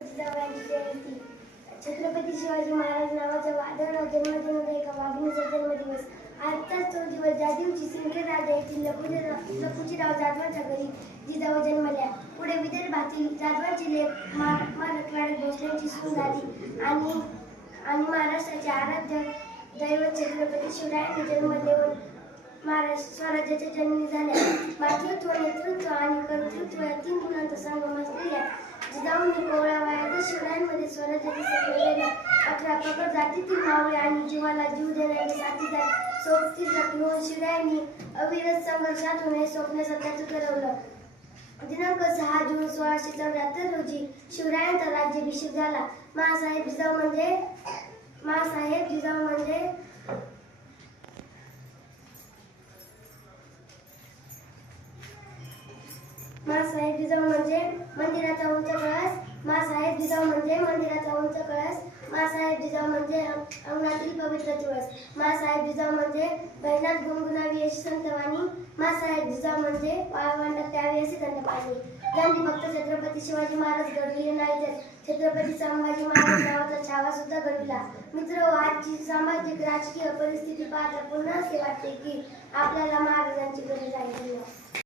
जिजाबाईंची जयंती. छत्रपती शिवाजी महाराज नावाचा वादळ जन्मदिन एका वाघिणीचा जन्मदिवस. आजचाच तो दिवस ज्या दिवशी सिंदखेड राजा येथील लखुजीराव जाधवांच्या घरी जिजाऊ जन्मल्या. पुढे विदर्भातील जाधवांची लेक रखवाडे भोसलेंची सून झाली आणि महाराष्ट्राचे आराध्य दैवत छत्रपती शिवरायांनी जन्म देऊन महाराष्ट्र स्वराज्याच्या जननी झाल्या. मातृत्व, नेतृत्व आणि कर्तृत्व या तीन गुणांचा संगम असलेल्या जिजाऊंनी कोवळ्या वयातच शिवरायांमध्ये स्वराज्याचे स्वप्न केलं. 11 प्रखर जातीतील मावळे आणि जीवाला जीव देणारे साथीदार सोबतीत घेऊन शिवरायांनी अविरत संघर्षातून हे स्वप्न सत्याचं करवलं. दिनांक 6 जून 1674 रोजी शिवरायांचा राज्याभिषेक झाला. माँसाहेब जिजाऊ म्हणजे मंदिराचा उंच कळस. माँसाहेब जिजाऊ म्हणजे मंदिराचा उंच कळस. माँसाहेब जिजाऊ म्हणजे अंगणातील पवित्र तुळस. माँसाहेब जिजाऊ म्हणजे भजनात गुणगुणावी अशी संतवाणी. माँसाहेब जिजाऊ म्हणजे वाळवंटात द्यावी असे दंडपाणी. ज्यांनी फक्त छत्रपती शिवाजी महाराज घडविले नाही तर छत्रपती संभाजी महाराज नावाचा छावा सुद्धा घडविला. मित्र, आजची सामाजिक राजकीय परिस्थिती पाहता पुन्हा असे वाटते की आपल्याला महाराजांची गरज आहे.